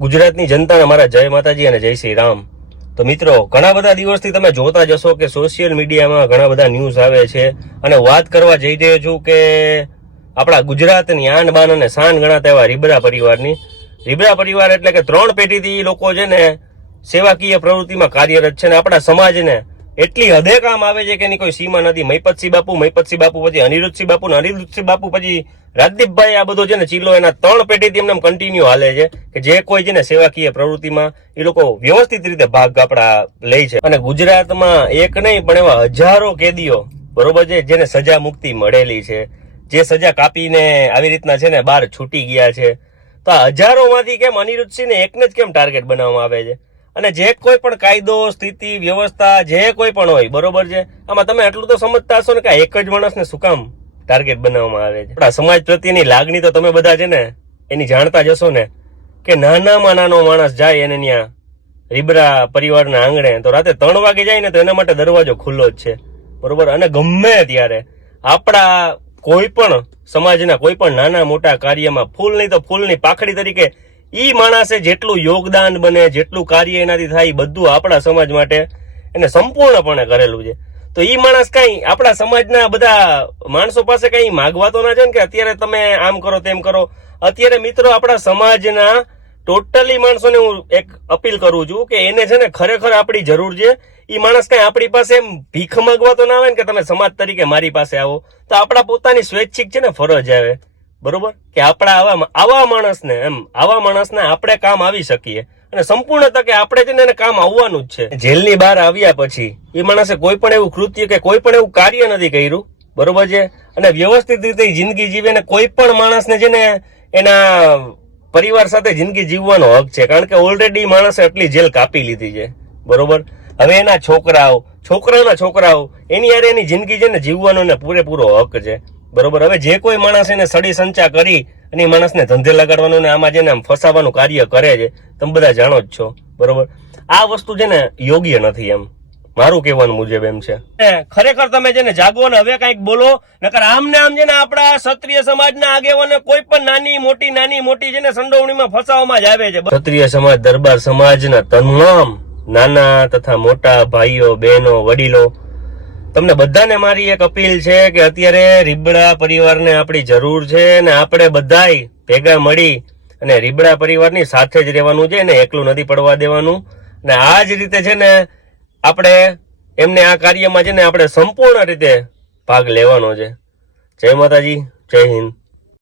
ગુજરાતની જનતાને મારા જય માતાજી અને જય શ્રી રામ। તો મિત્રો, ઘણા બધા દિવસથી તમે જોતા જશો કે સોશિયલ મીડિયામાં ઘણા બધા ન્યૂઝ આવે છે અને વાત કરવા જઈ રહ્યો છું કે આપણા ગુજરાતની આન બાન અને શાન ગણાતા એવા રીબડા પરિવારની। રીબડા પરિવાર એટલે કે 3 પેઢીથી લોકો છે ને સેવાકીય પ્રવૃત્તિમાં કાર્યરત છે ને આપણા સમાજને એટલી હદે કામ આવે છે કે એની કોઈ સીમા નથી। મહિપતસિંહ બાપુ પછી અનિરુદ્ધસિંહ બાપુ ને અનિરુદ્ધસિંહ બાપુ પછી રાજદીપભાઈ, આ બધો છે ને ચીલો એના 3 પેઢીથી એમને કન્ટિન્યુ હાલે છે કે જે કોઈ છે ને સેવાકીય પ્રવૃત્તિમાં એ લોકો વ્યવસ્થિત રીતે ભાગ આપણા લે છે। અને ગુજરાતમાં એક નહીં પણ એવા હજારો કેદીઓ બરોબર છે જેને સજા મુક્તિ મળેલી છે, જે સજા કાપીને આવી રીતના છે ને બહાર છૂટી ગયા છે। તો આ હજારોમાંથી કેમ અનિરુદ્ધસિંહને એકને જ કેમ ટાર્ગેટ બનાવવામાં આવે છે? અને જે કોઈ પણ કાયદો, સ્થિતિ, વ્યવસ્થા જે કોઈ પણ હોય બરોબર છે, આમાં તમે એટલું તો સમજતા હશો ને કે એક જ માણસને શું કામ ટાર્ગેટ બનાવવામાં આવે છે? આપણા સમાજ પ્રત્યેની લાગણી તો તમે બધા છે ને એની જાણતા જ હશો ને કે નાનામાં નાનો માણસ જાય એને ત્યાં રીબડા પરિવારના આંગણે તો રાતે 3 વાગે જાય ને તો એના માટે દરવાજો ખુલ્લો જ છે બરોબર। અને ગમે ત્યારે આપણા કોઈ પણ સમાજના કોઈ પણ નાના મોટા કાર્યમાં ફૂલ નહીં તો ફૂલની પાખડી તરીકે ઈ માણસે જેટલું યોગદાન બને, જેટલું કાર્ય એનાથી થાય બધું આપણા સમાજ માટે એને સંપૂર્ણપણે કરેલું છે। તો ઈ માણસ કઈ આપણા સમાજના બધા માણસો પાસે કઈ માગવા તો ના છે ને કે અત્યારે તમે આમ કરો તેમ કરો। અત્યારે મિત્રો આપણા સમાજના ટોટલી માણસોને હું એક અપીલ કરું છું કે એને છે ને ખરેખર આપણી જરૂર છે। ઈ માણસ કઈ આપણી પાસે એમ ભીખ માંગવા તો ના આવે ને કે તમે સમાજ તરીકે મારી પાસે આવો, તો આપણા પોતાની સ્વૈચ્છિક છે ને ફરજ આવે બરોબર કે આપણા આવા માણસને આપણે કામ આવી શકીએ અને સંપૂર્ણ તકે આપણે છે ને એને કામ આવવાનું જ છે। જેલની બહાર આવ્યા પછી એ માણસે કોઈ પણ એવું કૃત્ય કે કોઈ પણ એવું કાર્ય નથી કર્યું બરોબર છે અને વ્યવસ્થિત રીતે જિંદગી જીવે ને કોઈ પણ માણસને છે ને એના પરિવાર સાથે જિંદગી જીવવાનો હક છે, કારણ કે ઓલરેડી માણસે એટલી જેલ કાપી લીધી છે બરોબર। હવે એના છોકરાના છોકરાઓ એની યારે એની જિંદગી છે ને જીવવાનો ને પૂરેપૂરો હક છે બરોબર। હવે જે કોઈ માણસ એને સડી સંચા કરી અને એ માણસને ધંધે લગાડવાનું ને આમાં જેને આમ ફસાવાનું કાર્ય કરે છે, તમે બધા જાણો જ છો બરોબર। આ વસ્તુ છે ને યોગ્ય નથી, એમ મારું કહેવાનું મુજબ એમ છે। ખરેખર તમે છે ને જાગો ને હવે કઈક બોલો, નકર આમ ને આમ છે ને આપણા ક્ષત્રિય સમાજના આગેવાનો કોઈ પણ નાની મોટી છે ને સંડોવણીમાં ફસાવામાં જ આવે છે। ક્ષત્રિય સમાજ, દરબાર સમાજના તમામ નાના તથા મોટા ભાઈઓ, બહેનો, વડીલો, તમને બધાને મારી એક અપીલ છે કે અત્યારે રીબડા પરિવારને આપણી જરૂર છે ને આપણે બધાય ભેગા મળી અને રીબડા પરિવારની સાથે જ રહેવાનું છે ને એકલું નથી પડવા દેવાનું। ને આ જ રીતે છે ને આપણે એમને આ કાર્યમાં છે ને આપણે સંપૂર્ણ રીતે ભાગ લેવાનો છે। જય માતાજી, જય હિન્દ।